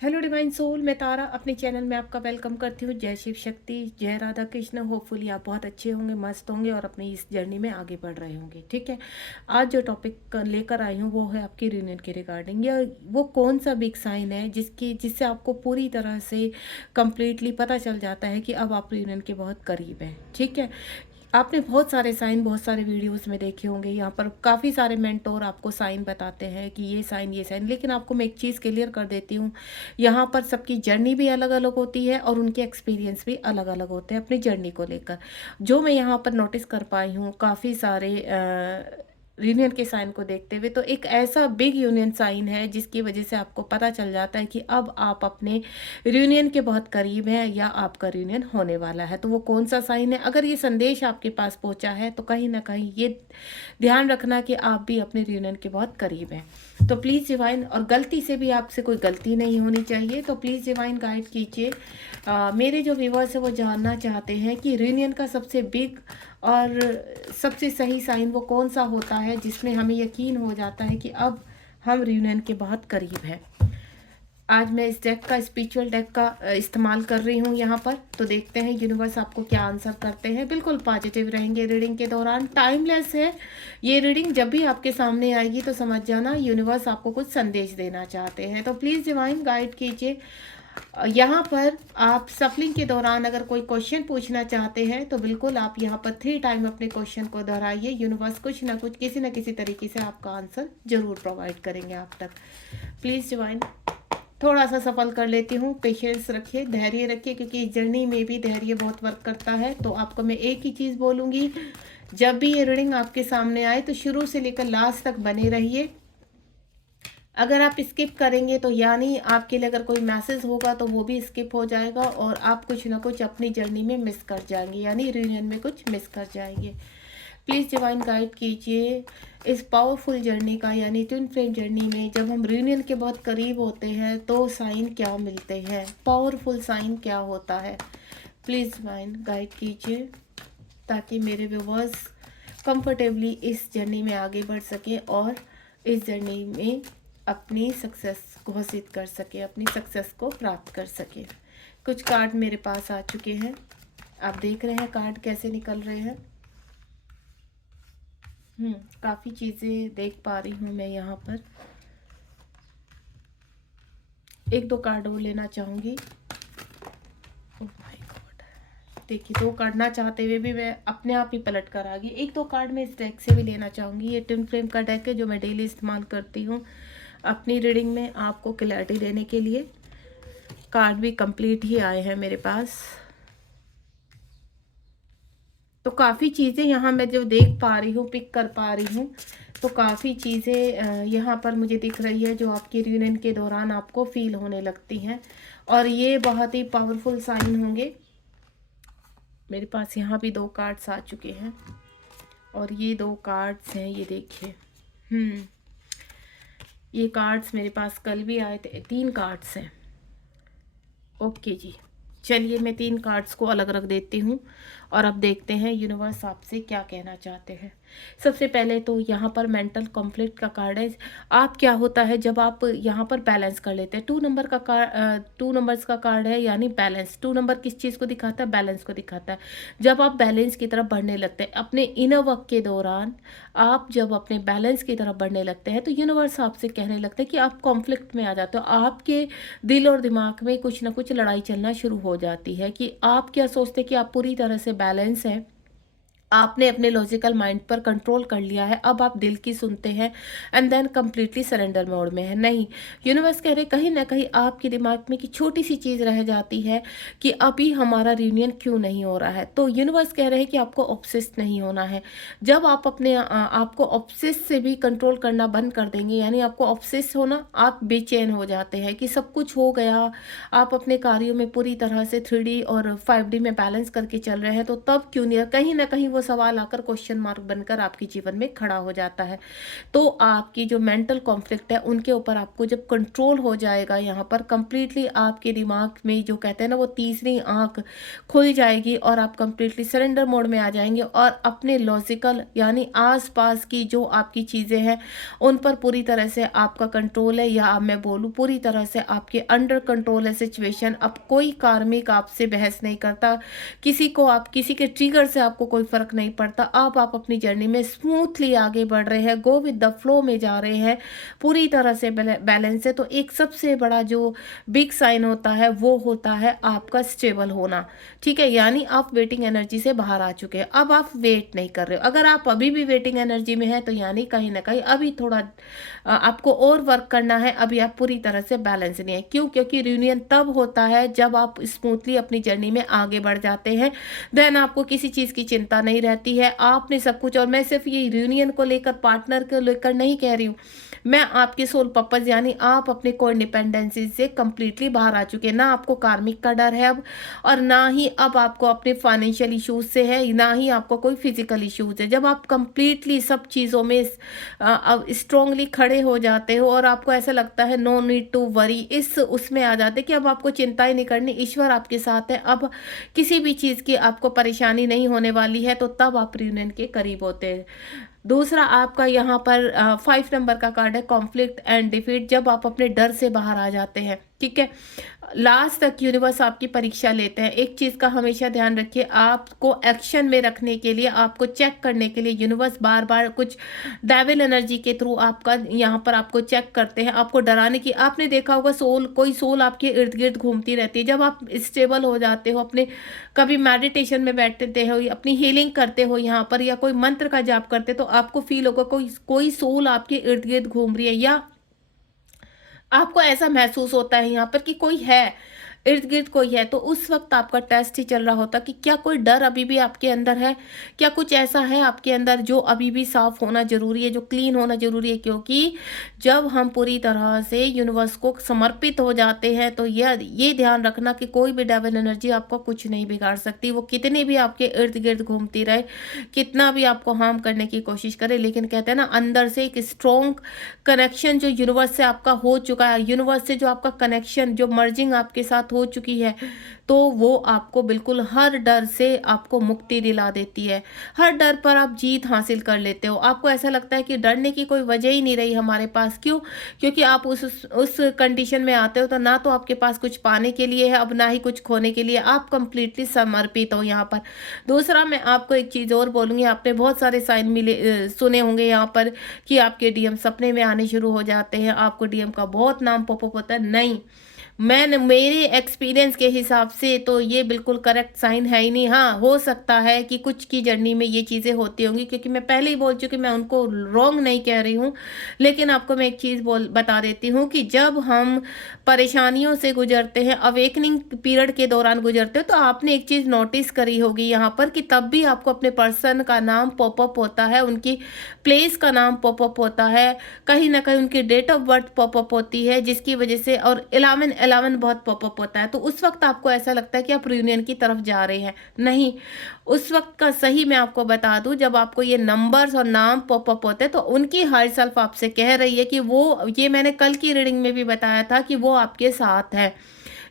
Hello divine soul, मैं तारा अपने channel में आपका वेलकम करती हूँ। जय शिव शक्ति, जय राधा कृष्ण। होपफुली आप बहुत अच्छे होंगे, मस्त होंगे और अपनी इस जर्नी में आगे बढ़ रहे होंगे। ठीक है, आज जो टॉपिक लेकर आई हूँ वो है आपकी रियूनियन के रिगार्डिंग। या वो कौन सा बिग साइन है जिससे आपको पूरी तरह से कंप्लीटली पता चल जाता है कि अब आप रियूनियन के बहुत करीब हैं। ठीक है, आपने बहुत सारे साइन बहुत सारे वीडियोस में देखे होंगे। यहाँ पर काफ़ी सारे मेंटोर आपको साइन बताते हैं कि ये साइन, लेकिन आपको मैं एक चीज़ क्लियर कर देती हूँ। यहाँ पर सबकी जर्नी भी अलग अलग होती है और उनके एक्सपीरियंस भी अलग अलग होते हैं अपनी जर्नी को लेकर। जो मैं यहाँ पर नोटिस कर पाई हूँ काफ़ी सारे यूनियन के साइन को देखते हुए, तो एक ऐसा बिग यूनियन साइन है जिसकी वजह से आपको पता चल जाता है कि अब आप अपने रियूनियन के बहुत करीब हैं या आपका रियूनियन होने वाला है। तो वो कौन सा साइन है? अगर ये संदेश आपके पास पहुंचा है तो कहीं ना कहीं ये ध्यान रखना कि आप भी अपने रियूनियन के बहुत करीब हैं। तो प्लीज़ डिवाइन, और गलती से भी आपसे कोई गलती नहीं होनी चाहिए, तो प्लीज़ डिवाइन गाइड कीजिए। मेरे जो व्यूवर्स है वो जानना चाहते हैं कि रियूनियन का सबसे बिग और सबसे सही साइन वो कौन सा होता है जिसमें हमें यकीन हो जाता है कि अब हम रियूनियन के बहुत करीब हैं। आज मैं इस डेक का, स्पिरिचुअल डेक का इस्तेमाल कर रही हूँ यहाँ पर। तो देखते हैं यूनिवर्स आपको क्या आंसर करते हैं। बिल्कुल पॉजिटिव रहेंगे रीडिंग के दौरान, टाइमलेस है ये रीडिंग। जब भी आपके सामने आएगी तो समझ जाना यूनिवर्स आपको कुछ संदेश देना चाहते हैं। तो प्लीज़ डिवाइन गाइड कीजिए। यहाँ पर आप सफलिंग के दौरान अगर कोई क्वेश्चन पूछना चाहते हैं तो बिल्कुल आप यहाँ पर 3 टाइम अपने क्वेश्चन को दोहराइए। यूनिवर्स कुछ ना कुछ, किसी न किसी तरीके से आपका आंसर जरूर प्रोवाइड करेंगे आप तक। प्लीज़ डिवाइन, थोड़ा सा सफल कर लेती हूँ। पेशेंस रखिए, धैर्य रखिए, क्योंकि इस जर्नी में भी धैर्य बहुत वर्क करता है। तो आपको मैं एक ही चीज़ बोलूँगी, जब भी ये रीडिंग आपके सामने आए तो शुरू से लेकर लास्ट तक बने रहिए। अगर आप स्किप करेंगे तो यानी आपके लिए अगर कोई मैसेज होगा तो वो भी स्किप हो जाएगा और आप कुछ ना कुछ अपनी जर्नी में मिस कर जाएंगे, यानी रियूनियन में कुछ मिस कर जाएंगे। प्लीज़ डिवाइन गाइड कीजिए इस पावरफुल जर्नी का, यानी ट्विन फ्लेम जर्नी में जब हम रियूनियन के बहुत करीब होते हैं तो साइन क्या मिलते हैं, पावरफुल साइन क्या होता है। प्लीज़ डिवाइन गाइड कीजिए ताकि मेरे व्यूवर्स कंफर्टेबली इस जर्नी में आगे बढ़ सकें और इस जर्नी में अपनी सक्सेस घोषित कर सके, अपनी सक्सेस को प्राप्त कर सके। कुछ कार्ड मेरे पास आ चुके हैं, आप देख रहे हैं कार्ड कैसे निकल रहे हैं। काफ़ी चीज़ें देख पा रही हूँ मैं यहाँ पर। एक दो कार्ड वो लेना चाहूँगी। ओह माय गॉड, देखिए 2 कार्ड ना चाहते हुए भी मैं अपने आप ही पलट कर आ गई। एक दो कार्ड मैं इस डेक से भी लेना चाहूँगी। ये ट्विन फ्लेम का डेक है जो मैं डेली इस्तेमाल करती हूँ अपनी रीडिंग में आपको क्लैरिटी देने के लिए। कार्ड भी कंप्लीट ही आए हैं मेरे पास। तो काफ़ी चीज़ें यहाँ मैं जो देख पा रही हूँ, पिक कर पा रही हूँ, तो काफ़ी चीज़ें यहाँ पर मुझे दिख रही है जो आपकी रियूनियन के दौरान आपको फील होने लगती हैं और ये बहुत ही पावरफुल साइन होंगे। मेरे पास यहाँ भी 2 कार्ड्स आ चुके हैं और ये 2 कार्ड्स हैं, ये देखिए। ये कार्ड्स मेरे पास कल भी आए थे। 3 कार्ड्स हैं। ओके जी, चलिए मैं 3 कार्ड्स को अलग रख देती हूँ और अब देखते हैं यूनिवर्स आपसे क्या कहना चाहते हैं। सबसे पहले तो यहाँ पर मेंटल कॉन्फ्लिक्ट का कार्ड है। आप क्या होता है जब आप यहाँ पर बैलेंस कर लेते हैं, 2 नंबर का कार्ड, 2 नंबर्स का कार्ड है यानी बैलेंस। 2 नंबर किस चीज़ को दिखाता है? बैलेंस को दिखाता है। जब आप बैलेंस की तरफ बढ़ने लगते हैं अपने इनर वर्क के दौरान, आप जब अपने बैलेंस की तरफ बढ़ने लगते हैं तो यूनिवर्स आपसे कहने लगता है कि आप कॉन्फ्लिक्ट में आ जाते हो। आपके दिल और दिमाग में कुछ ना कुछ लड़ाई चलना शुरू हो जाती है कि आप क्या सोचते हैं कि आप पूरी तरह से बैलेंस हैं, आपने अपने लॉजिकल माइंड पर कंट्रोल कर लिया है, अब आप दिल की सुनते हैं and then completely surrender mode में है। नहीं, यूनिवर्स कह रहे कहीं ना कहीं आपके दिमाग में कि छोटी सी चीज़ रह जाती है कि अभी हमारा रियूनियन क्यों नहीं हो रहा है। तो यूनिवर्स कह रहे हैं कि आपको ऑब्सेस्ड नहीं होना है। जब आप अपने आपको ऑब्सेस से भी कंट्रोल करना बंद कर देंगे, यानी आपको ऑब्सेस होना, आप बेचैन हो जाते हैं कि सब कुछ हो गया, आप अपने कार्यों में पूरी तरह से 3D और 5D में बैलेंस करके चल रहे हैं, तो तब क्यों नहीं, कहीं ना कहीं वो वो सवाल आकर क्वेश्चन मार्क बनकर आपके जीवन में खड़ा हो जाता है। तो आपकी जो मेंटल कॉन्फ्लिक्ट है उनके ऊपर आपको जब कंट्रोल हो जाएगा, यहाँ पर कंप्लीटली आपके दिमाग में जो कहते हैं ना वो तीसरी आंख खुल जाएगी और आप कंप्लीटली सरेंडर मोड में आ जाएंगे और अपने लॉजिकल यानी आसपास की जो आपकी चीज़ें हैं उन पर पूरी तरह से आपका कंट्रोल है, या अब मैं बोलूँ पूरी तरह से आपके अंडर कंट्रोल है सिचुएशन। अब कोई कार्मिक आपसे बहस नहीं करता, किसी को आप किसी के ट्रिगर से आपको कोई फर्क नहीं पड़ता। आप अपनी जर्नी में स्मूथली आगे बढ़ रहे हैं, गो विद द फ्लो में जा रहे हैं, पूरी तरह से बैलेंस है। तो एक सबसे बड़ा जो बिग साइन होता है वो होता है आपका स्टेबल होना, ठीक है। यानी आप वेटिंग एनर्जी से बाहर आ चुके हैं, अब आप वेट नहीं कर रहे हो। अगर आप अभी भी वेटिंग एनर्जी में है तो यानी कहीं ना कहीं अभी थोड़ा आपको और वर्क करना है, अभी आप पूरी तरह से बैलेंस नहीं है। क्यों? क्योंकि रियूनियन तब होता है जब आप स्मूथली अपनी जर्नी में आगे बढ़ जाते हैं, देन आपको किसी चीज़ की चिंता नहीं रहती है, आपने सब कुछ। और मैं सिर्फ ये रियूनियन को लेकर, पार्टनर को लेकर नहीं कह रही हूँ, मैं आपके सोल पर्पस यानी आप अपने को इंडिपेंडेंसी से कंप्लीटली बाहर आ चुके हैं। ना आपको कार्मिक का डर है अब, और ना ही अब आपको अपने फाइनेंशियल इश्यूज से है, ना ही आपको कोई फिजिकल इश्यूज है। जब आप कंप्लीटली सब चीज़ों में स्ट्रांगली खड़े हो जाते हो और आपको ऐसा लगता है नो नीड टू वरी, इस उसमें आ जाते कि अब आपको चिंता ही नहीं करनी, ईश्वर आपके साथ है, अब किसी भी चीज़ की आपको परेशानी नहीं होने वाली है, तो तब आप रियूनियन के करीब होते हैं। दूसरा आपका यहाँ पर 5 नंबर का कार्ड है कॉन्फ्लिक्ट एंड डिफीट। जब आप अपने डर से बाहर आ जाते हैं, ठीक है, लास्ट तक यूनिवर्स आपकी परीक्षा लेते हैं। एक चीज़ का हमेशा ध्यान रखिए, आपको एक्शन में रखने के लिए, आपको चेक करने के लिए यूनिवर्स बार बार कुछ डेविल एनर्जी के थ्रू आपका यहाँ पर आपको चेक करते हैं, आपको डराने की। आपने देखा होगा कोई सोल आपके इर्द गिर्द घूमती रहती है। जब आप स्टेबल हो जाते हो, अपने कभी मेडिटेशन में बैठते हो, अपनी हीलिंग करते हो यहाँ पर, या कोई मंत्र का जाप करते, तो आपको फील होगा कोई सोल आपके इर्द गिर्द घूम रही है, या आपको ऐसा महसूस होता है यहाँ पर कि कोई है, इर्द गिर्द कोई है। तो उस वक्त आपका टेस्ट ही चल रहा होता कि क्या कोई डर अभी भी आपके अंदर है, क्या कुछ ऐसा है आपके अंदर जो अभी भी साफ होना जरूरी है, जो क्लीन होना जरूरी है। क्योंकि जब हम पूरी तरह से यूनिवर्स को समर्पित हो जाते हैं तो ये ध्यान रखना कि कोई भी डेविल एनर्जी आपको कुछ नहीं बिगाड़ सकती। वो कितनी भी आपके इर्द गिर्द घूमती रहे, कितना भी आपको हार्म करने की कोशिश करे, लेकिन कहते हैं ना अंदर से एक स्ट्रॉन्ग कनेक्शन जो यूनिवर्स से आपका हो चुका है, यूनिवर्स से जो आपका कनेक्शन, जो मर्जिंग आपके साथ हो चुकी है, तो वो आपको बिल्कुल हर डर से आपको मुक्ति दिला देती है। हर डर पर आप जीत हासिल कर लेते हो। आपको ऐसा लगता है कि डरने की कोई वजह ही नहीं रही हमारे पास। क्यों? क्योंकि आप उस कंडीशन में आते हो तो ना तो आपके पास कुछ पाने के लिए है, अब ना ही कुछ खोने के लिए। आप कंप्लीटली समर्पित हो यहाँ पर। दूसरा, मैं आपको एक चीज़ और बोलूँगी, आपने बहुत सारे साइन सुने होंगे यहाँ पर कि आपके डीएम सपने में आने शुरू हो जाते हैं, आपको डीएम का बहुत नाम पॉपअप होता है। नहीं, मेरे एक्सपीरियंस के हिसाब से तो ये बिल्कुल करेक्ट साइन है ही नहीं। हाँ, हो सकता है कि कुछ की जर्नी में ये चीज़ें होती होंगी, क्योंकि मैं पहले ही बोल चुकी, मैं उनको रॉन्ग नहीं कह रही हूँ। लेकिन आपको मैं एक चीज़ बता देती हूँ कि जब हम परेशानियों से गुजरते हैं, अवेकनिंग पीरियड के दौरान गुजरते हो, तो आपने एक चीज़ नोटिस करी होगी यहाँ पर कि तब भी आपको अपने पर्सन का नाम पॉपअप होता है, उनकी प्लेस का नाम पॉपअप होता है, कहीं ना कहीं उनकी डेट ऑफ बर्थ पॉपअप होती है, जिसकी वजह से, और 11 बहुत पॉपअप होता है। तो उस वक्त आपको ऐसा लगता है कि आप रियूनियन की तरफ जा रहे हैं। नहीं, उस वक्त का सही मैं आपको बता दूं, जब आपको ये नंबर्स और नाम पॉपअप होते हैं तो उनकी हायर सेल्फ आपसे कह रही है कि वो, ये मैंने कल की रीडिंग में भी बताया था कि वो आपके साथ है।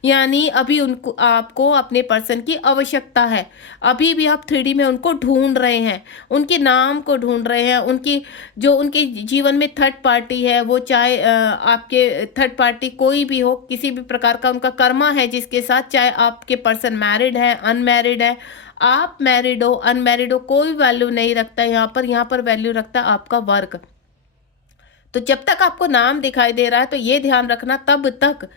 यानी अभी उनको, आपको अपने पर्सन की आवश्यकता है, अभी भी आप 3D में उनको ढूंढ रहे हैं, उनके नाम को ढूंढ रहे हैं, उनकी जो उनके जीवन में थर्ड पार्टी है, वो चाहे आपके थर्ड पार्टी कोई भी हो, किसी भी प्रकार का उनका कर्मा है जिसके साथ, चाहे आपके पर्सन मैरिड है, अनमैरिड है, आप मैरिड हो, अनमैरिड हो, कोई वैल्यू नहीं रखता यहाँ पर वैल्यू रखता है आपका वर्क। तो जब तक आपको नाम दिखाई दे रहा है तो ये ध्यान रखना, तब तक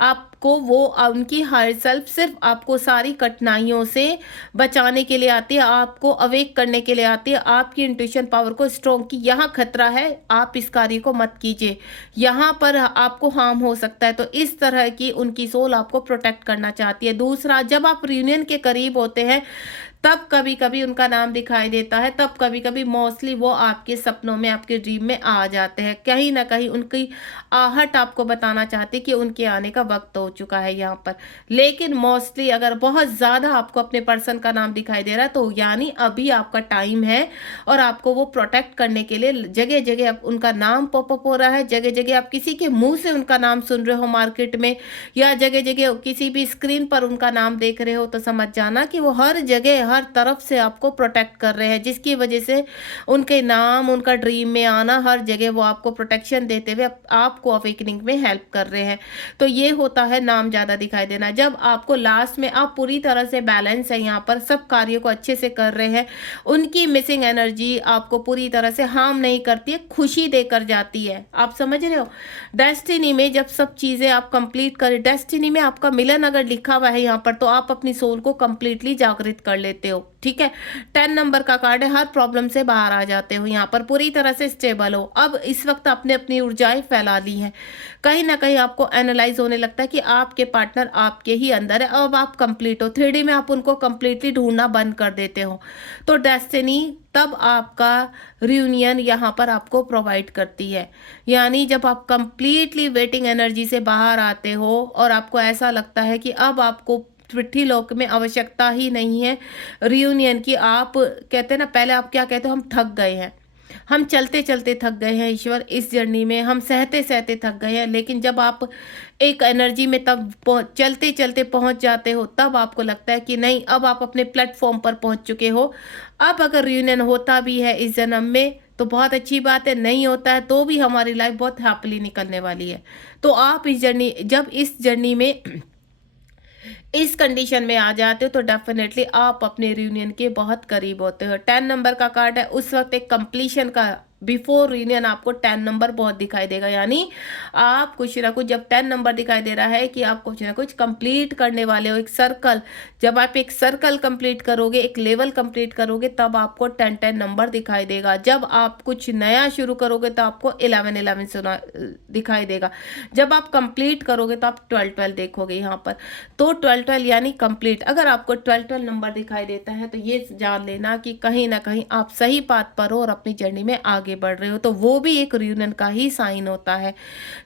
आपको वो, उनकी हायर सेल्फ सिर्फ आपको सारी कठिनाइयों से बचाने के लिए आती है, आपको अवेक करने के लिए आती है, आपकी इंट्यूशन पावर को स्ट्रॉन्ग की यहाँ खतरा है, आप इस कार्य को मत कीजिए, यहाँ पर आपको हार्म हो सकता है। तो इस तरह की उनकी सोल आपको प्रोटेक्ट करना चाहती है। दूसरा, जब आप रियूनियन के करीब होते हैं तब कभी कभी उनका नाम दिखाई देता है, तब कभी कभी मोस्टली वो आपके सपनों में, आपके ड्रीम में आ जाते हैं। कहीं ना कहीं उनकी आहट आपको बताना चाहती कि उनके आने का वक्त हो चुका है यहाँ पर। लेकिन मोस्टली अगर बहुत ज़्यादा आपको अपने पर्सन का नाम दिखाई दे रहा है तो यानी अभी आपका टाइम है, और आपको वो प्रोटेक्ट करने के लिए जगह जगह आप उनका नाम पॉपअप हो रहा है। जगह जगह आप किसी के मुंह से उनका नाम सुन रहे हो मार्केट में, या जगह जगह किसी भी स्क्रीन पर उनका नाम देख रहे हो, तो समझ जाना कि वो हर जगह हर तरफ से आपको प्रोटेक्ट कर रहे हैं, जिसकी वजह से उनके नाम, उनका ड्रीम में आना, हर जगह वो आपको प्रोटेक्शन देते हुए आपको अवेकनिंग में हेल्प कर रहे हैं। तो ये होता है नाम ज़्यादा दिखाई देना। जब आपको लास्ट में आप पूरी तरह से बैलेंस है, यहाँ पर सब कार्यों को अच्छे से कर रहे हैं, उनकी मिसिंग एनर्जी आपको पूरी तरह से हार्म नहीं करती है, खुशी देकर जाती है। आप समझ रहे हो? डेस्टिनी में जब सब चीज़ें आप कंप्लीट करें, डेस्टिनी में आपका मिलन अगर लिखा हुआ है यहाँ पर, तो आप अपनी सोल को कंप्लीटली जागृत कर लेते हो। ठीक है, 10 नंबर का कार्ड है, हर प्रॉब्लम से बाहर आ जाते हो, यहाँ पर पूरी तरह से स्टेबल हो। अब इस वक्त आपने अपनी ऊर्जाएं फैला ली हैं, कहीं ना कहीं आपको एनालाइज होने लगता है कि आपके पार्टनर आपके ही अंदर है, अब आप कंप्लीट हो। 3D में आप उनको कंप्लीटली ढूंढना बंद कर देते हो। तो डेस्टिनी तब आपका रियूनियन यहाँ पर आपको प्रोवाइड करती है, यानी जब आप कंप्लीटली वेटिंग एनर्जी से बाहर आते हो और आपको ऐसा लगता है कि अब आपको पृथ्वी लोक में आवश्यकता ही नहीं है रियूनियन की। आप कहते हैं ना, पहले आप क्या कहते हो, हम थक गए हैं, हम चलते चलते थक गए हैं ईश्वर, इस जर्नी में हम सहते सहते थक गए हैं। लेकिन जब आप एक एनर्जी में तब चलते चलते पहुंच जाते हो, तब आपको लगता है कि नहीं, अब आप अपने प्लेटफॉर्म पर पहुंच चुके हो। अब अगर रियूनियन होता भी है इस जन्म में तो बहुत अच्छी बात है, नहीं होता है तो भी हमारी लाइफ बहुत हैप्पीली निकलने वाली है। तो आप इस जर्नी, जब इस जर्नी में इस कंडीशन में आ जाते हो तो डेफिनेटली आप अपने रियूनियन के बहुत करीब होते हो। 10 नंबर का कार्ड है, उस वक्त एक कंप्लीशन का, बिफोर रियूनियन आपको 10 नंबर बहुत दिखाई देगा, यानी आप कुछ ना कुछ, जब 10 नंबर दिखाई दे रहा है कि आप कुछ ना कुछ कंप्लीट करने वाले हो, एक सर्कल। जब आप एक सर्कल कंप्लीट करोगे, एक लेवल कंप्लीट करोगे, तब आपको 10-10 नंबर दिखाई देगा। जब आप कुछ नया शुरू करोगे तो आपको 11-11 सुना दिखाई देगा। जब आप कंप्लीट करोगे तो आप 12-12 देखोगे यहाँ पर। तो 12-12 यानी कंप्लीट। अगर आपको 12-12 नंबर दिखाई देता है तो ये जान लेना कि कहीं ना कहीं आप सही पाथ पर हो और अपनी जर्नी में आगे बढ़ रहे हो। तो वो भी एक रियूनियन का ही साइन होता है।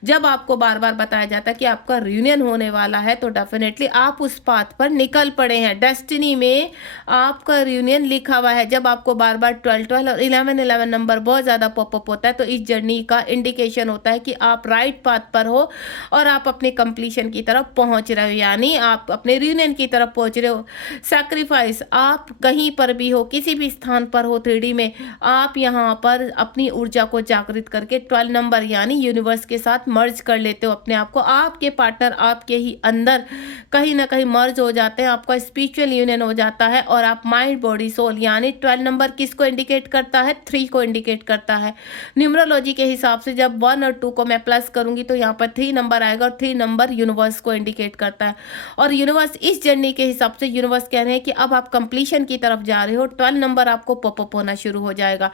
जब आपको बार बार बताया जाता है कि आपका रियूनियन होने वाला है तो डेफिनेटली आप उस पाथ पर निकल पड़े हैं। डेस्टिनी में आपका रियूनियन लिखा हुआ है। जब आपको बार बार 12-12 और 11-11 नंबर बहुत ज़्यादा पॉपअप होता है तो इस जर्नी का इंडिकेशन होता है कि आप राइट पाथ पर हो और आप अपने कंप्लीशन की तरफ पहुंच रहे हो, यानी आप अपने रियूनियन की तरफ पहुंच रहे हो। सैक्रिफाइस, आप कहीं पर भी हो, किसी भी स्थान पर हो 3D में, आप यहाँ पर अपनी ऊर्जा को जागृत करके 12 नंबर यानी यूनिवर्स के साथ मर्ज कर लेते हो अपने आप को। आपके पार्टनर आपके ही अंदर कहीं ना कहीं मर्ज हो जाते हैं, आपका स्पिरिचुअल यूनियन हो जाता है और आप माइंड बॉडी सोल, यानी 12 नंबर किसको इंडिकेट करता है? 3 को इंडिकेट करता है। न्यूमरोलॉजी के हिसाब से जब 1 और 2 को मैं प्लस करूंगी तो यहाँ पर 3 नंबर आएगा और 3 नंबर यूनिवर्स को इंडिकेट करता है। और यूनिवर्स इस जर्नी के हिसाब से यूनिवर्स कह रहे हैं कि अब आप कंप्लीशन की तरफ जा रहे हो, 12 नंबर आपको पॉपअप होना शुरू हो जाएगा।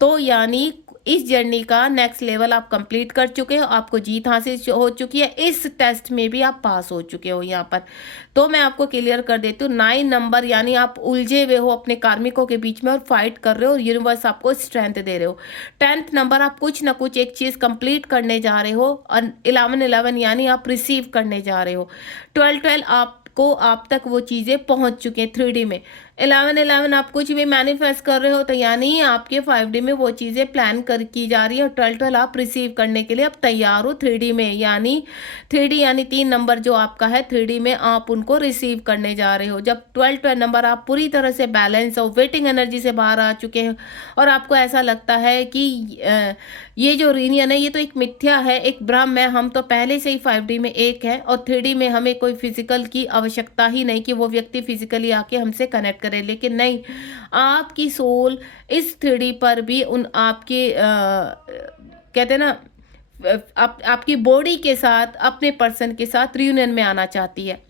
तो यानी इस जर्नी का नेक्स्ट लेवल आप कंप्लीट कर चुके हो, आपको जीत हासिल हो चुकी है, इस टेस्ट में भी आप पास हो चुके हो यहाँ पर। तो मैं आपको क्लियर कर देती हूँ, 9 नंबर यानी आप उलझे हुए हो अपने कार्मिकों के बीच में और फाइट कर रहे हो और यूनिवर्स आपको स्ट्रेंथ दे रहे हो। 10th नंबर आप कुछ ना कुछ एक चीज़ कंप्लीट करने जा रहे हो और 11-11 यानी आप रिसीव करने जा रहे हो। 12-12 आपको आप तक वो चीज़ें पहुंच चुकी हैं 3D में। 11-11 आप कुछ भी मैनिफेस्ट कर रहे हो तो यानी आपके 5D में वो चीज़ें प्लान कर की जा रही है और 12-12 आप रिसीव करने के लिए अब तैयार हो 3D में, यानी 3D यानी 3 नंबर जो आपका है 3D में आप उनको रिसीव करने जा रहे हो। जब 12-12 नंबर आप पूरी तरह से बैलेंस हो, वेटिंग एनर्जी से बाहर आ चुके हैं और आपको ऐसा लगता है कि ये जो रीनियन है ये तो एक मिथ्या है, एक भ्रम है, हम तो पहले से ही 5D में एक है और 3D में हमें कोई फिजिकल की आवश्यकता ही नहीं कि वो व्यक्ति फिजिकली आके हमसे कनेक्ट करे। लेकिन नहीं, आपकी सोल इस 3D पर भी उन आपके कहते हैं ना आपकी बॉडी के साथ, अपने पर्सन के साथ रियूनियन में आना चाहती है।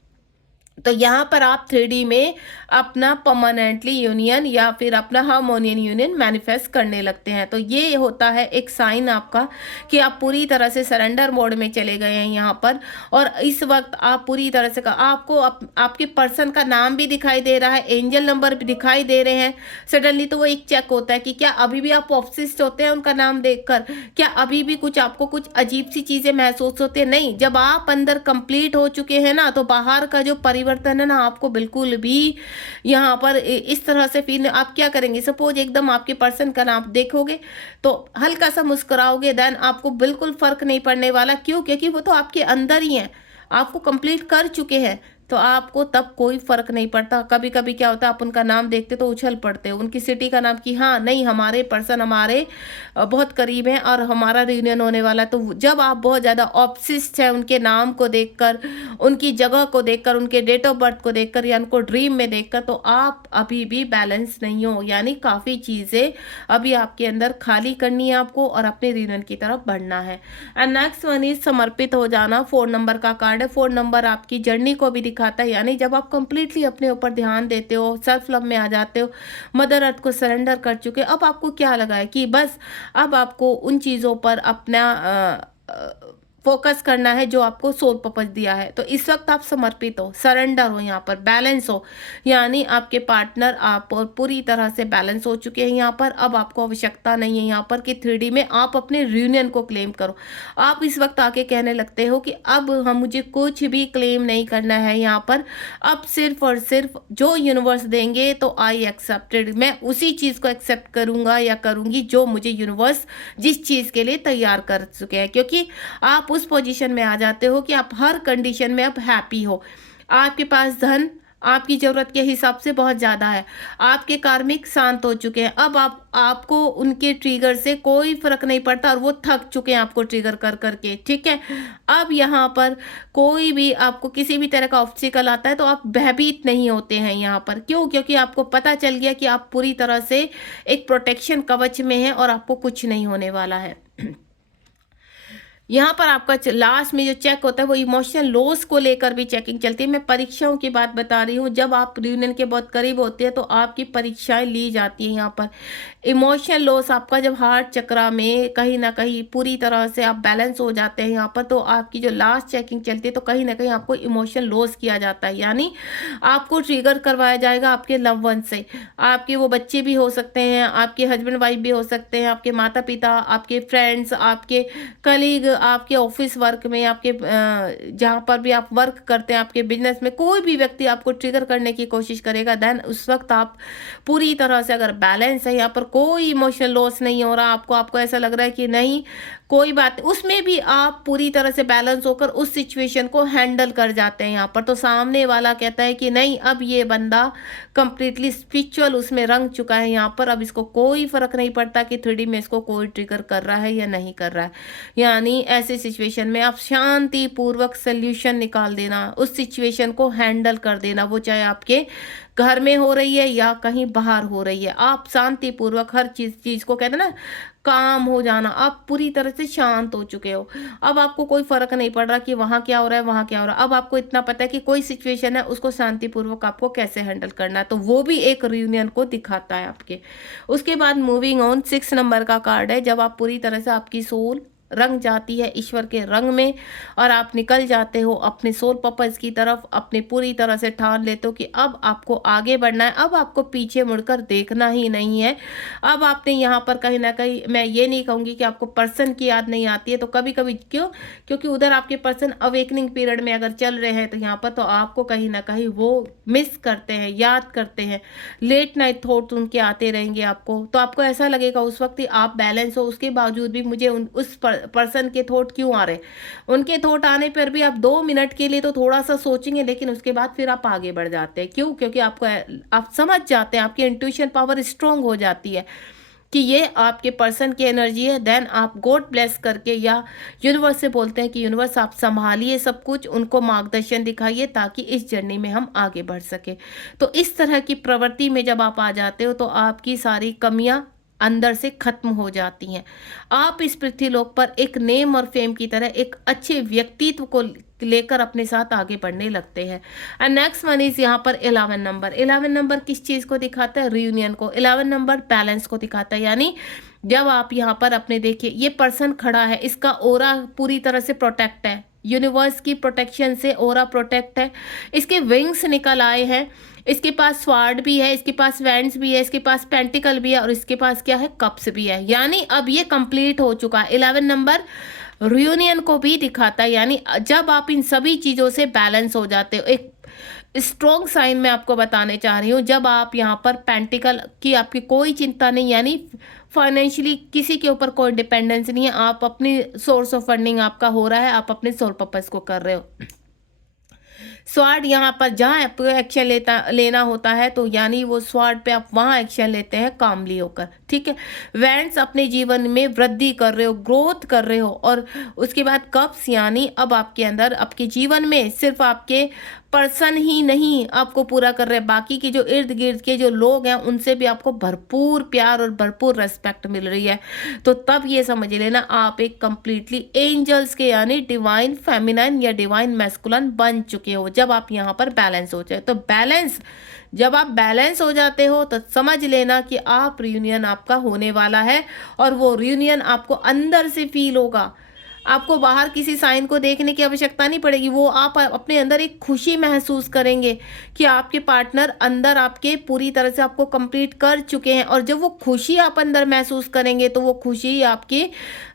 तो यहाँ पर आप 3D में अपना परमानेंटली यूनियन या फिर अपना हार्मोनियन यूनियन मैनिफेस्ट करने लगते हैं। तो ये होता है एक साइन आपका कि आप पूरी तरह से सरेंडर मोड में चले गए हैं यहाँ पर। और इस वक्त आप पूरी तरह से आपको आपके पर्सन का नाम भी दिखाई दे रहा है, एंजल नंबर भी दिखाई दे रहे हैं सडनली। तो वो एक चेक होता है कि क्या अभी भी आप ऑब्सेस्ड होते हैं उनका नाम देखकर, क्या अभी भी कुछ आपको कुछ अजीब सी चीजें महसूस होती है? नहीं, जब आप अंदर कंप्लीट हो चुके हैं ना, तो बाहर का जो परिवर्तन है ना, आपको बिल्कुल भी यहाँ पर इस तरह से फील। आप क्या करेंगे, सपोज एकदम आपके पर्सन का नाम देखोगे तो हल्का सा मुस्कुराओगे, देन आपको बिल्कुल फर्क नहीं पड़ने वाला। क्यों? क्योंकि वो तो आपके अंदर ही है, आपको कंप्लीट कर चुके हैं, तो आपको तब कोई फर्क नहीं पड़ता। कभी कभी क्या होता है, आप उनका नाम देखते तो उछल पड़ते हो, उनकी सिटी का नाम, कि हाँ नहीं हमारे पर्सन हमारे बहुत करीब हैं और हमारा रियूनियन होने वाला है। तो जब आप बहुत ज़्यादा ऑब्सेस्ड है उनके नाम को देखकर, उनकी जगह को देखकर, उनके डेट ऑफ बर्थ को देखकर या उनको ड्रीम में देखकर, तो आप अभी भी बैलेंस नहीं हो। यानी काफ़ी चीज़ें अभी आपके अंदर खाली करनी है आपको और अपने रियूनियन की तरफ बढ़ना है। एंड नेक्स्ट वन इज समर्पित हो जाना। 4 नंबर का कार्ड है। 4 नंबर आपकी जर्नी को भी दिखाता है, यानी जब आप कंप्लीटली अपने ऊपर ध्यान देते हो, सेल्फ लव में आ जाते हो, मदर अर्थ को सरेंडर कर चुके हो, अब आपको क्या लगा है कि बस अब आपको उन चीज़ों पर अपना फोकस करना है जो आपको सोल पर्पस दिया है। तो इस वक्त आप समर्पित हो, सरेंडर हो, यहाँ पर बैलेंस हो, यानी आपके पार्टनर आप और पूरी तरह से बैलेंस हो चुके हैं यहाँ पर। अब आपको आवश्यकता नहीं है यहाँ पर कि 3D में आप अपने रियूनियन को क्लेम करो। आप इस वक्त आके कहने लगते हो कि अब हम मुझे कुछ भी क्लेम नहीं करना है यहाँ पर, अब सिर्फ और सिर्फ जो यूनिवर्स देंगे तो आई एक्सेप्टेड, मैं उसी चीज़ को एक्सेप्ट करूँगा या करूँगी जो मुझे यूनिवर्स जिस चीज़ के लिए तैयार कर चुके हैं। क्योंकि आप उस पोजीशन में आ जाते हो कि आप हर कंडीशन में अब हैप्पी हो। आपके पास धन आपकी ज़रूरत के हिसाब से बहुत ज़्यादा है, आपके कार्मिक शांत हो चुके हैं। अब आपको उनके ट्रिगर से कोई फ़र्क नहीं पड़ता और वो थक चुके हैं आपको ट्रिगर कर करके, ठीक है। अब यहाँ पर कोई भी आपको किसी भी तरह का ऑब्स्टिकल आता है तो आप भयभीत नहीं होते हैं यहाँ पर। क्यों? क्योंकि आपको पता चल गया कि आप पूरी तरह से एक प्रोटेक्शन कवच में हैं और आपको कुछ नहीं होने वाला है। यहाँ पर आपका लास्ट में जो चेक होता है वो इमोशनल लॉस को लेकर भी चेकिंग चलती है। मैं परीक्षाओं की बात बता रही हूँ, जब आप रियूनियन के बहुत करीब होते हैं तो आपकी परीक्षाएं ली जाती हैं यहाँ पर। इमोशनल लॉस आपका जब हार्ट चक्रा में कहीं ना कहीं पूरी तरह से आप बैलेंस हो जाते हैं यहाँ पर, तो आपकी जो लास्ट चेकिंग चलती है तो कहीं ना कहीं आपको इमोशनल लॉस किया जाता है, यानी आपको ट्रिगर करवाया जाएगा आपके लव वन से। आपके वो बच्चे भी हो सकते हैं, आपके हस्बैंड वाइफ भी हो सकते हैं, आपके माता पिता, आपके फ्रेंड्स, आपके कलीग, आपके ऑफिस वर्क में, आपके जहाँ पर भी आप वर्क करते हैं, आपके बिजनेस में कोई भी व्यक्ति आपको ट्रिगर करने की कोशिश करेगा, देन उस वक्त आप पूरी तरह से अगर बैलेंस है, यहाँ पर कोई इमोशनल लॉस नहीं हो रहा आपको ऐसा लग रहा है कि नहीं कोई बात, उसमें भी आप पूरी तरह से बैलेंस होकर उस सिचुएशन को हैंडल कर जाते हैं यहाँ पर। तो सामने वाला कहता है कि नहीं, अब ये बंदा कंप्लीटली स्पिरिचुअल उसमें रंग चुका है यहाँ पर, अब इसको कोई फर्क नहीं पड़ता कि 3D में इसको कोई ट्रिगर कर रहा है या नहीं कर रहा है। यानी ऐसे सिचुएशन में आप शांति पूर्वक सोल्यूशन निकाल देना, उस सिचुएशन को हैंडल कर देना, वो चाहे आपके घर में हो रही है या कहीं बाहर हो रही है। आप शांतिपूर्वक हर चीज को कहते हैं ना काम हो जाना, आप पूरी तरह से शांत हो चुके हो। अब आपको कोई फर्क नहीं पड़ रहा कि वहां क्या हो रहा है वहां क्या हो रहा है। अब आपको इतना पता है कि कोई सिचुएशन है उसको शांतिपूर्वक आपको कैसे हैंडल करना है, तो वो भी एक रियूनियन को दिखाता है आपके। उसके बाद मूविंग ऑन, 6 नंबर का कार्ड है। जब आप पूरी तरह से आपकी सोल रंग जाती है ईश्वर के रंग में और आप निकल जाते हो अपने सोल पर्पस की तरफ, अपने पूरी तरह से ठान लेते हो कि अब आपको आगे बढ़ना है, अब आपको पीछे मुड़कर देखना ही नहीं है। अब आपने यहाँ पर कहीं ना कहीं, मैं ये नहीं कहूँगी कि आपको पर्सन की याद नहीं आती है, तो कभी कभी क्यों, क्योंकि उधर आपके पर्सन अवेकनिंग पीरियड में अगर चल रहे हैं तो यहाँ पर तो आपको कहीं ना कहीं वो मिस करते हैं, याद करते हैं, लेट नाइट थॉट उनके आते रहेंगे आपको। तो आपको ऐसा लगेगा उस वक्त आप बैलेंस हो, उसके बावजूद भी मुझे उस पर्सन के थॉट क्यों आ रहे। उनके थॉट आने पर भी आप 2 मिनट के लिए तो थोड़ा सा सोचेंगे, लेकिन उसके बाद फिर आप आगे बढ़ जाते हैं। क्यों? क्योंकि आप समझ जाते हैं, आपकी इंट्यूशन पावर स्ट्रांग हो जाती है कि ये आपके पर्सन की एनर्जी है। देन आप गॉड ब्लेस करके या यूनिवर्स से बोलते हैं कि यूनिवर्स आप संभालिए सब कुछ, उनको मार्गदर्शन दिखाइए ताकि इस जर्नी में हम आगे बढ़ सके। तो इस तरह की प्रवृत्ति में जब आप आ जाते हो तो आपकी सारी कमियां अंदर से खत्म हो जाती हैं। आप इस पृथ्वीलोक पर एक नेम और फेम की तरह एक अच्छे व्यक्तित्व को लेकर अपने साथ आगे बढ़ने लगते हैं। एंड नेक्स्ट वन इज यहाँ पर 11 नंबर। 11 नंबर किस चीज को दिखाता है? रियूनियन को। 11 नंबर बैलेंस को दिखाता है, यानी जब आप यहाँ पर अपने देखिए ये पर्सन खड़ा है, इसका ओरा पूरी तरह से प्रोटेक्ट है, यूनिवर्स की प्रोटेक्शन से ओरा प्रोटेक्ट है, इसके विंग्स निकल आए हैं, इसके पास स्वार्ड भी है, इसके पास वैंड्स भी है, इसके पास पेंटिकल भी है और इसके पास क्या है? कप्स भी है। यानी अब ये कंप्लीट हो चुका है। 11 नंबर रियूनियन को भी दिखाता है, यानी जब आप इन सभी चीज़ों से बैलेंस हो जाते हो। एक स्ट्रॉन्ग साइन मैं आपको बताने चाह रही हूँ, जब आप यहाँ पर पेंटिकल की आपकी कोई चिंता नहीं, यानी फाइनेंशियली किसी के ऊपर कोई डिपेंडेंस नहीं है, आप अपनी सोर्स ऑफ फंडिंग आपका हो रहा है, आप अपने सोल पर्पस को कर रहे हो। स्वार्ड यहाँ पर जहाँ आपको एक्शन लेना होता है, तो यानी वो स्वार्ड पे आप वहाँ एक्शन लेते हैं कामली होकर, ठीक है। वैंड्स अपने जीवन में वृद्धि कर रहे हो, ग्रोथ कर रहे हो। और उसके बाद कप्स, यानी अब आपके अंदर आपके जीवन में सिर्फ आपके पर्सन ही नहीं आपको पूरा कर रहे हैं, बाकी के जो इर्द गिर्द के जो लोग हैं उनसे भी आपको भरपूर प्यार और भरपूर रेस्पेक्ट मिल रही है। तो तब ये समझ लेना आप एक कंप्लीटली एंजल्स के यानी डिवाइन फेमिनाइन या डिवाइन मैस्कुलिन बन चुके हो, जब आप यहाँ पर बैलेंस हो जाए। तो बैलेंस, जब आप बैलेंस हो जाते हो तो समझ लेना कि आप रियूनियन आपका होने वाला है, और वो रियूनियन आपको अंदर से फील होगा। आपको बाहर किसी साइन को देखने की आवश्यकता नहीं पड़ेगी, वो आप अपने अंदर एक खुशी महसूस करेंगे कि आपके पार्टनर अंदर आपके पूरी तरह से आपको कंप्लीट कर चुके हैं। और जब वो खुशी आप अंदर महसूस करेंगे तो वो खुशी आपके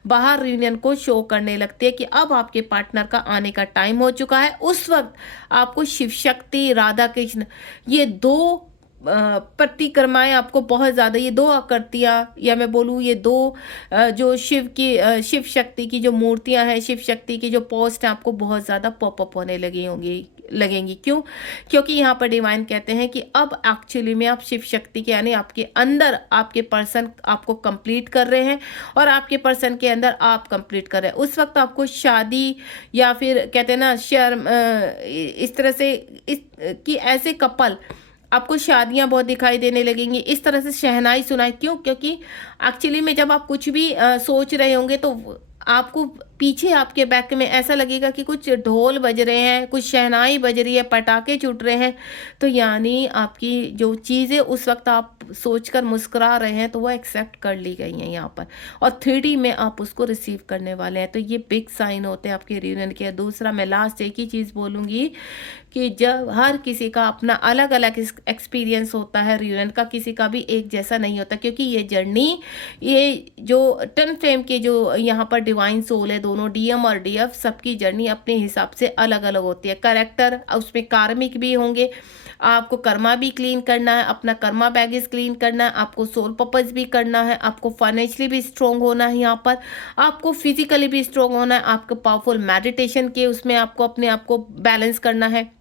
बाहर रियूनियन को शो करने लगती है कि अब आपके पार्टनर का आने का टाइम हो चुका है। उस वक्त आपको शिव शक्ति, राधा कृष्ण, ये दो परिक्रमाएं आपको बहुत ज़्यादा, ये दो आकृतियाँ या मैं बोलूँ ये दो जो शिव शक्ति की जो मूर्तियाँ हैं, शिव शक्ति की जो पोस्ट हैं, आपको बहुत ज़्यादा पॉपअप होने लगेंगी। क्यों? क्योंकि यहाँ पर डिवाइन कहते हैं कि अब एक्चुअली में आप शिव शक्ति के यानी आपके अंदर आपके पर्सन आपको कंप्लीट कर रहे हैं और आपके पर्सन के अंदर आप कंप्लीट कर रहे हैं। उस वक्त आपको शादी या फिर कहते हैं ना शर्म, इस तरह से कि ऐसे कपल आपको शादियां बहुत दिखाई देने लगेंगी, इस तरह से शहनाई सुनाई। क्यों? क्योंकि एक्चुअली में जब आप कुछ भी सोच रहे होंगे तो आपको पीछे आपके बैक में ऐसा लगेगा कि कुछ ढोल बज रहे हैं, कुछ शहनाई बज रही है, पटाखे छूट रहे हैं। तो यानी आपकी जो चीज़ें उस वक्त आप सोचकर मुस्कुरा रहे हैं तो वो एक्सेप्ट कर ली गई हैं यहाँ पर, और 3D में आप उसको रिसीव करने वाले हैं। तो ये बिग साइन होते हैं आपके रियूनियन के। दूसरा, मैं लास्ट एक ही चीज़ बोलूँगी कि जब हर किसी का अपना अलग अलग एक्सपीरियंस होता है रियूनियन का, किसी का भी एक जैसा नहीं होता, क्योंकि ये जर्नी, ये जो टन फ्लेम के जो यहाँ पर डिवाइन सोल है, दोनों DM और DF, सबकी जर्नी अपने हिसाब से अलग अलग होती है। कैरेक्टर उसमें कार्मिक भी होंगे, आपको कर्मा भी क्लीन करना है, अपना कर्मा बैगेज क्लीन करना है, आपको सोल पर्पस भी करना है, आपको फाइनेंशियली भी स्ट्रोंग होना है, यहाँ पर आपको फिजिकली भी स्ट्रोंग होना है, आपको पावरफुल मेडिटेशन के उसमें आपको अपने आप को बैलेंस करना है।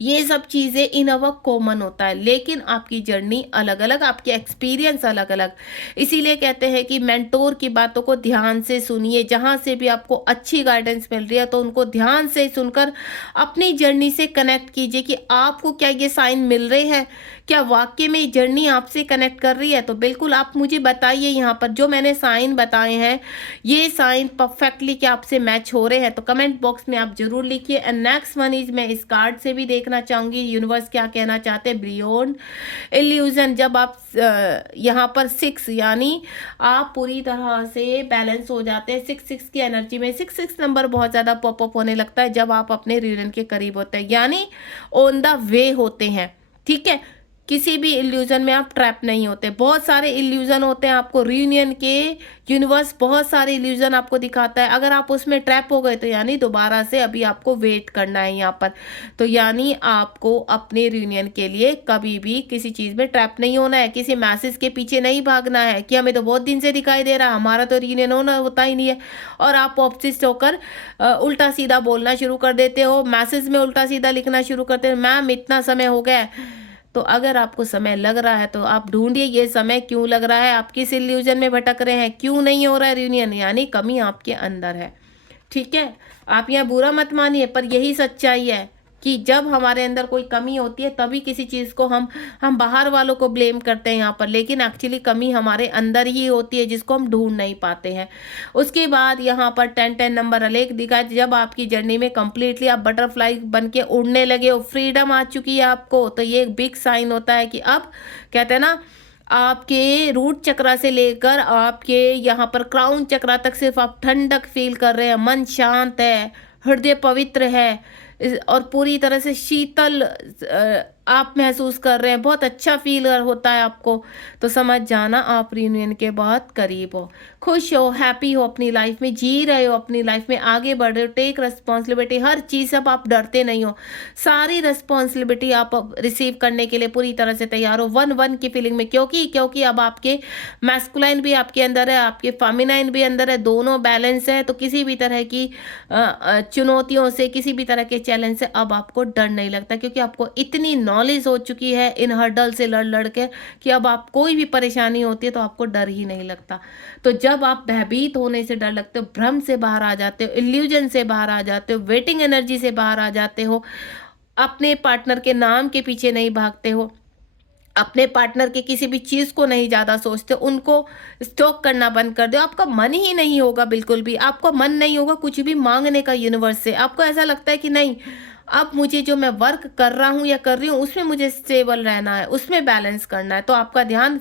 ये सब चीज़ें इन अ वक्त कॉमन होता है, लेकिन आपकी जर्नी अलग अलग, आपके एक्सपीरियंस अलग अलग। इसीलिए कहते हैं कि मेंटोर की बातों को ध्यान से सुनिए। जहाँ से भी आपको अच्छी गाइडेंस मिल रही है तो उनको ध्यान से सुनकर अपनी जर्नी से कनेक्ट कीजिए कि आपको क्या ये साइन मिल रहे हैं, क्या वाकई में जर्नी आपसे कनेक्ट कर रही है। तो बिल्कुल आप मुझे बताइए, यहाँ पर जो मैंने साइन बताए हैं ये साइन परफेक्टली क्या आपसे मैच हो रहे हैं, तो कमेंट बॉक्स में आप जरूर लिखिए। एंड नेक्स्ट वन इज, मैं इस कार्ड से भी देखना चाहूंगी यूनिवर्स क्या कहना चाहते हैं। बियॉन्ड इल्यूजन, जब आप यहाँ पर 6 यानी आप पूरी तरह से बैलेंस हो जाते हैं 6 की एनर्जी में। 6 नंबर बहुत ज़्यादा पॉपअप होने लगता है जब आप अपने रियूनियन के करीब होते हैं, यानी ऑन द वे होते हैं, ठीक है। किसी भी इल्यूजन में आप ट्रैप नहीं होते। बहुत सारे इल्यूजन होते हैं आपको रियूनियन के, यूनिवर्स बहुत सारे इल्यूजन आपको दिखाता है। अगर आप उसमें ट्रैप हो गए तो यानी दोबारा से अभी आपको वेट करना है यहाँ पर। तो यानी आपको अपने रियूनियन के लिए कभी भी किसी चीज़ में ट्रैप नहीं होना है, किसी मैसेज के पीछे नहीं भागना है कि हमें तो बहुत दिन से दिखाई दे रहा है, हमारा तो रियूनियन होता ही नहीं है, और आप ऑब्सेस्ड होकर उल्टा सीधा बोलना शुरू कर देते हो, मैसेज में उल्टा सीधा लिखना शुरू करते हो, मैम इतना समय हो गया है। तो अगर आपको समय लग रहा है तो आप ढूंढिए ये समय क्यों लग रहा है, आप किस इल्यूजन में भटक रहे हैं, क्यों नहीं हो रहा है रियूनियन, यानी कमी आपके अंदर है, ठीक है। आप यहाँ बुरा मत मानिए पर यही सच्चाई है, कि जब हमारे अंदर कोई कमी होती है तभी किसी चीज़ को हम बाहर वालों को ब्लेम करते हैं यहाँ पर, लेकिन एक्चुअली कमी हमारे अंदर ही होती है जिसको हम ढूंढ नहीं पाते हैं। उसके बाद यहाँ पर 10 नंबर आलेख दिखाए, जब आपकी जर्नी में कंप्लीटली आप बटरफ्लाई बन के उड़ने लगे हो, फ्रीडम आ चुकी है आपको, तो ये एक बिग साइन होता है कि अब कहते हैं ना, आपके रूट चक्रा से लेकर आपके यहाँ पर क्राउन चक्रा तक सिर्फ आप ठंडक फील कर रहे हैं, मन शांत है, हृदय पवित्र है और पूरी तरह से शीतल आप महसूस कर रहे हैं, बहुत अच्छा फील होता है आपको। तो समझ जाना आप रियूनियन के बहुत करीब हो, खुश हो, हैप्पी हो, अपनी लाइफ में जी रहे हो, अपनी लाइफ में आगे बढ़ रहे हो, टेक रिस्पॉन्सिबिलिटी, हर चीज़ से अब आप डरते नहीं हो, सारी रिस्पॉन्सिबिलिटी आप अब रिसीव करने के लिए पूरी तरह से तैयार हो, वन वन की फीलिंग में, क्योंकि अब आपके मैस्कुलाइन भी आपके अंदर है, आपके फेमिनाइन भी अंदर है, दोनों बैलेंस है। तो किसी भी तरह की चुनौतियों से, किसी भी तरह के चैलेंज से अब आपको डर नहीं लगता, क्योंकि आपको इतनी नॉलेज हो चुकी है इन हर्डल से लड़ लड़ के कि अब आप कोई भी परेशानी होती है तो आपको डर ही नहीं लगता। तो जब आप भयभीत होने से डर लगते हो, भ्रम से बाहर आ जाते हो, इल्यूजन से बाहर आ जाते हो, वेटिंग एनर्जी से बाहर आ जाते हो, अपने पार्टनर के नाम के पीछे नहीं भागते हो, अपने पार्टनर के किसी भी चीज़ को नहीं ज़्यादा सोचते, उनको स्टॉक करना बंद कर दो, आपका मन ही नहीं होगा, बिल्कुल भी आपका मन नहीं होगा कुछ भी मांगने का यूनिवर्स से। आपको ऐसा लगता है कि नहीं, अब मुझे जो मैं वर्क कर रहा हूँ या कर रही हूँ उसमें मुझे स्टेबल रहना है, उसमें बैलेंस करना है। तो आपका ध्यान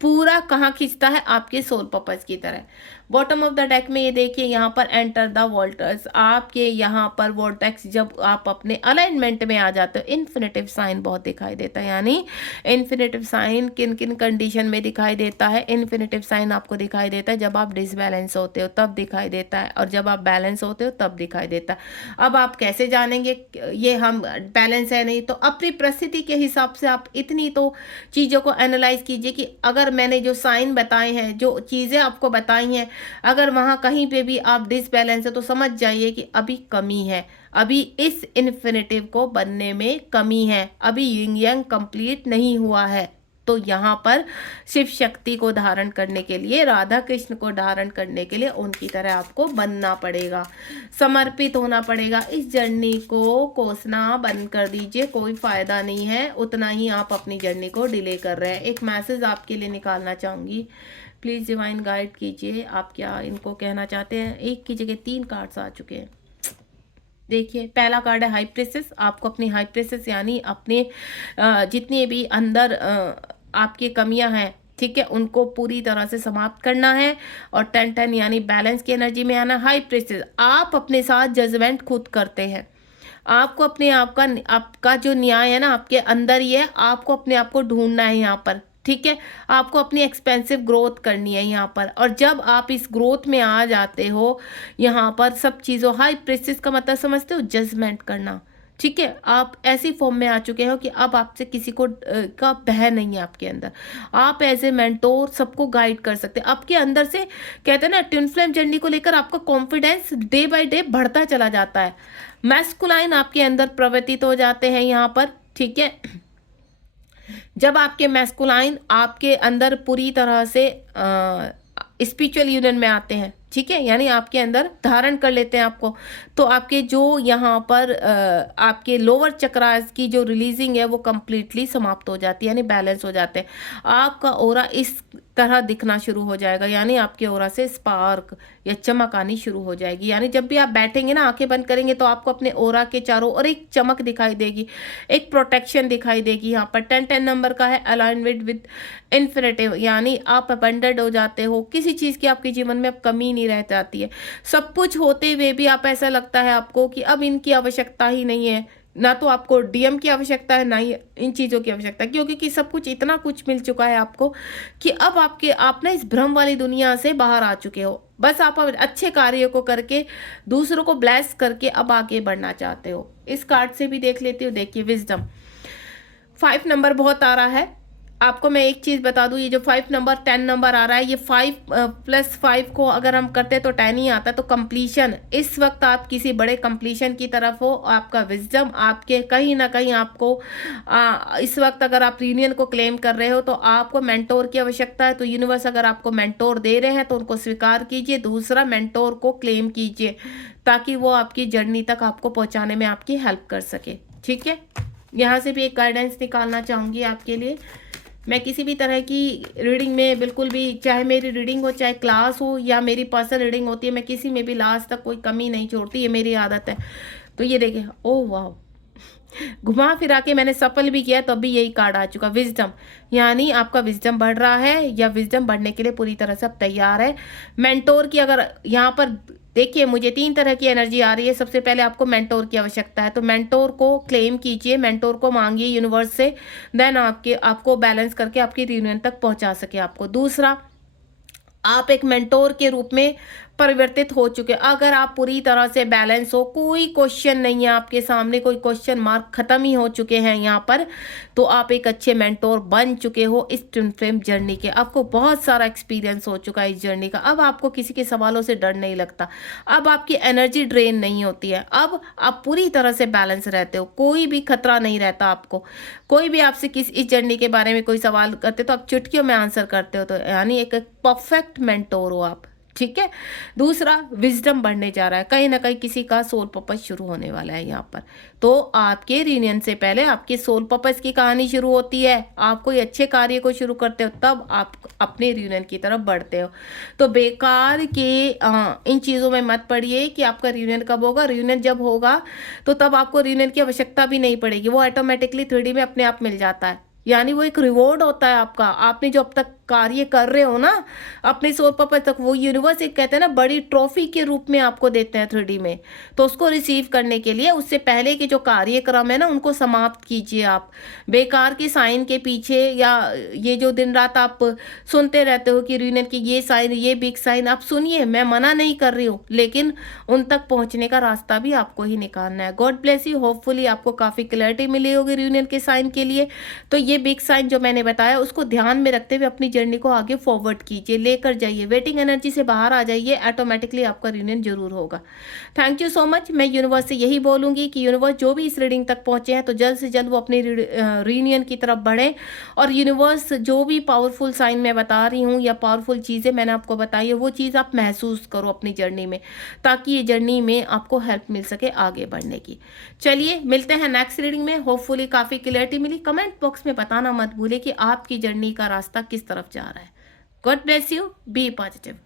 पूरा कहाँ खींचता है, आपके सोल पर्पस की तरह। बॉटम ऑफ द डेक में ये देखिए, यहाँ पर एंटर द वोल्टर्स, आपके यहाँ पर वोल्टेक्स जब आप अपने अलाइनमेंट में आ जाते हो, इन्फिनेटिव साइन बहुत दिखाई देता है। यानी इन्फिनेटिव साइन किन किन कंडीशन में दिखाई देता है, इन्फिनेटिव साइन आपको दिखाई देता है जब आप डिसबैलेंस होते हो तब दिखाई देता है, और जब आप बैलेंस होते हो तब दिखाई देता है। अब आप कैसे जानेंगे ये हम बैलेंस है नहीं, तो अपनी परिस्थिति के हिसाब से आप इतनी तो चीज़ों को एनालाइज कीजिए कि अगर मैंने जो साइन बताए हैं, जो चीज़ें आपको बताई हैं, अगर वहाँ कहीं पे भी आप डिसबैलेंस है तो समझ जाइए कि अभी कमी है, अभी इस इन्फिनेटिव को बनने में कमी है, अभी यिंग यांग कंप्लीट नहीं हुआ है। तो यहाँ पर शिव शक्ति को धारण करने के लिए, राधा कृष्ण को धारण करने के लिए उनकी तरह आपको बनना पड़ेगा, समर्पित होना पड़ेगा। इस जर्नी को कोसना बंद कर दीजिए, कोई फायदा नहीं है, उतना ही आप अपनी जर्नी को डिले कर रहे हैं। एक मैसेज आपके लिए निकालना चाहूँगी, प्लीज़ डिवाइन गाइड कीजिए, आप क्या इनको कहना चाहते हैं। एक की जगह 3 कार्ड्स आ चुके हैं। देखिए, पहला कार्ड है हाई प्रिंसेस, आपको अपनी हाई प्रिंसेस यानी अपने जितने भी अंदर आपकी कमियां हैं, ठीक है, उनको पूरी तरह से समाप्त करना है, और 10-10 यानी बैलेंस की एनर्जी में आना। हाई प्रिंसेस, आप अपने साथ जजमेंट खुद करते हैं, आपको अपने आप का आपका जो न्याय है ना आपके अंदर ही है, आपको अपने आप को ढूंढना है यहाँ पर, ठीक है, आपको अपनी एक्सपेंसिव ग्रोथ करनी है यहाँ पर। और जब आप इस ग्रोथ में आ जाते हो यहाँ पर सब चीज़ों, हाई प्रिंसेस का मतलब समझते हो, जजमेंट करना, ठीक है, आप ऐसी फॉर्म में आ चुके हो कि अब आपसे किसी को का भय नहीं है आपके अंदर, आप एज ए मेंटोर सबको गाइड कर सकते हैं। आपके अंदर से कहते हैं ना, ट्विन फ्लेम जर्नी को लेकर आपका कॉन्फिडेंस डे बाय डे बढ़ता चला जाता है, मैस्कुलाइन आपके अंदर प्रवर्तित हो जाते हैं यहाँ पर, ठीक है। जब आपके मैस्कुलाइन आपके अंदर पूरी तरह से स्पिरिचुअल यूनियन में आते हैं, ठीक है, यानी आपके अंदर धारण कर लेते हैं आपको, तो आपके जो यहाँ पर आपके लोअर चक्रास की जो रिलीजिंग है वो कम्प्लीटली समाप्त हो जाती है, यानी बैलेंस हो जाते हैं। आपका ऑरा इस तरह दिखना शुरू हो जाएगा, यानी आपके ऑरा से स्पार्क या चमक आनी शुरू हो जाएगी। यानी जब भी आप बैठेंगे ना, आंखें बंद करेंगे, तो आपको अपने ऑरा के चारों ओर एक चमक दिखाई देगी, एक प्रोटेक्शन दिखाई देगी। यहाँ पर 10-10 नंबर का है, अलाइनमेंट विद इन्फिनिटिव, यानी आप अबंडेंट हो जाते हो, किसी चीज़ की आपके जीवन में अब कमी नहीं रह जाती है। सब कुछ होते हुए भी आप ऐसा लगता है आपको कि अब इनकी आवश्यकता ही नहीं है, ना तो आपको डीएम की आवश्यकता है, ना ही इन चीज़ों की आवश्यकता है, क्योंकि कि सब कुछ इतना कुछ मिल चुका है आपको कि अब आप ना इस भ्रम वाली दुनिया से बाहर आ चुके हो। बस आप अच्छे कार्यों को करके, दूसरों को ब्लेस करके अब आगे बढ़ना चाहते हो। इस कार्ड से भी देख लेती हूँ, देखिए विजडम 5 नंबर बहुत आ रहा है। आपको मैं एक चीज़ बता दूं, ये जो 5 नंबर 10 नंबर आ रहा है, ये 5 + 5 को अगर हम करते तो 10 ही आता। तो कंप्लीशन, इस वक्त आप किसी बड़े कंप्लीशन की तरफ हो, आपका विजडम आपके कहीं ना कहीं आपको इस वक्त अगर आप यूनियन को क्लेम कर रहे हो तो आपको मेंटोर की आवश्यकता है। तो यूनिवर्स अगर आपको मेंटोर दे रहे हैं तो उनको स्वीकार कीजिए, दूसरा मेंटोर को क्लेम कीजिए, ताकि वो आपकी जर्नी तक आपको पहुँचाने में आपकी हेल्प कर सके। ठीक है, यहाँ से भी एक गाइडेंस निकालना चाहूँगी आपके लिए। मैं किसी भी तरह की रीडिंग में बिल्कुल भी, चाहे मेरी रीडिंग हो, चाहे क्लास हो या मेरी पर्सनल रीडिंग होती है, मैं किसी में भी लास्ट तक कोई कमी नहीं छोड़ती, ये मेरी आदत है। तो ये देखिए, ओह वाह, घुमा फिरा के मैंने सफल भी किया, तब भी यही कार्ड आ चुका, विजडम। यानी आपका विजडम बढ़ रहा है या विजडम बढ़ने के लिए पूरी तरह से अब तैयार है। मेंटोर की अगर यहाँ पर देखिए, मुझे 3 तरह की एनर्जी आ रही है। सबसे पहले आपको मेंटोर की आवश्यकता है, तो मेंटोर को क्लेम कीजिए, मेंटोर को मांगिए यूनिवर्स से, देन आपको बैलेंस करके आपकी रियूनियन तक पहुंचा सके आपको। दूसरा, आप एक मेंटोर के रूप में परिवर्तित हो चुके। अगर आप पूरी तरह से बैलेंस हो, कोई क्वेश्चन नहीं है आपके सामने, कोई क्वेश्चन मार्क खत्म ही हो चुके हैं यहाँ पर, तो आप एक अच्छे मेंटोर बन चुके हो इस ट्विन फ्लेम जर्नी के। आपको बहुत सारा एक्सपीरियंस हो चुका है इस जर्नी का। अब आपको किसी के सवालों से डर नहीं लगता, अब आपकी एनर्जी ड्रेन नहीं होती है, अब आप पूरी तरह से बैलेंस रहते हो, कोई भी खतरा नहीं रहता आपको। कोई भी आपसे इस जर्नी के बारे में कोई सवाल करते तो आप चुटकियों में आंसर करते हो, तो यानी एक परफेक्ट मेंटोर हो आप। ठीक है। दूसरा, विजडम बढ़ने जा रहा है, कहीं ना कहीं किसी का सोल पर्पस शुरू होने वाला है यहाँ पर। तो आपके रियूनियन से पहले आपके सोल पर्पस की कहानी शुरू होती है, आप कोई अच्छे कार्य को शुरू करते हो, तब आप अपने रियूनियन की तरफ बढ़ते हो। तो बेकार के इन चीज़ों में मत पड़िए कि आपका रियूनियन कब होगा। रियूनियन जब होगा तो तब आपको रियूनियन की आवश्यकता भी नहीं पड़ेगी, वो ऑटोमेटिकली 3D में अपने आप मिल जाता है। यानी वो एक रिवॉर्ड होता है आपका, आपने जो अब तक कार्य कर रहे हो ना अपने सोल पर्पस तक, वो यूनिवर्स एक कहते हैं ना बड़ी ट्रॉफी के रूप में आपको देते हैं 3D में। तो उसको रिसीव करने के लिए उससे पहले के जो कार्यक्रम है ना उनको समाप्त कीजिए आप। बेकार के साइन के पीछे, या ये जो दिन रात आप सुनते रहते हो कि रियूनियन की ये साइन, ये बिग साइन, आप सुनिए, मैं मना नहीं कर रही हूँ, लेकिन उन तक पहुँचने का रास्ता भी आपको ही निकालना है। गॉड ब्लेस यू, होपफुली आपको काफ़ी क्लैरिटी मिली होगी रियूनियन के साइन के लिए। तो ये बिग साइन जो मैंने बताया उसको ध्यान में रखते हुए अपनी जर्नी को आगे फॉरवर्ड कीजिए, लेकर जाइए, वेटिंग एनर्जी से बाहर आ जाइए, ऑटोमेटिकली आपका रियूनियन जरूर होगा। Thank you so much. मैं यूनिवर्स से यही बोलूंगी कि यूनिवर्स जो भी इस रीडिंग तक पहुंचे हैं तो जल्द से जल्द वो अपनी रियूनियन की तरफ बढ़े, और यूनिवर्स जो भी पावरफुल साइन मैं बता रही हूँ या पावरफुल चीज़ें मैंने आपको बताई है वो चीज़ आप महसूस करो अपनी जर्नी में, ताकि ये जर्नी में आपको हेल्प मिल सके आगे बढ़ने की। चलिए मिलते हैं नेक्स्ट रीडिंग में, होपफुली काफ़ी क्लियरिटी मिली। कमेंट बॉक्स में बताना मत भूले कि आपकी जर्नी का रास्ता किस तरफ जा रहा है। God bless you, be positive.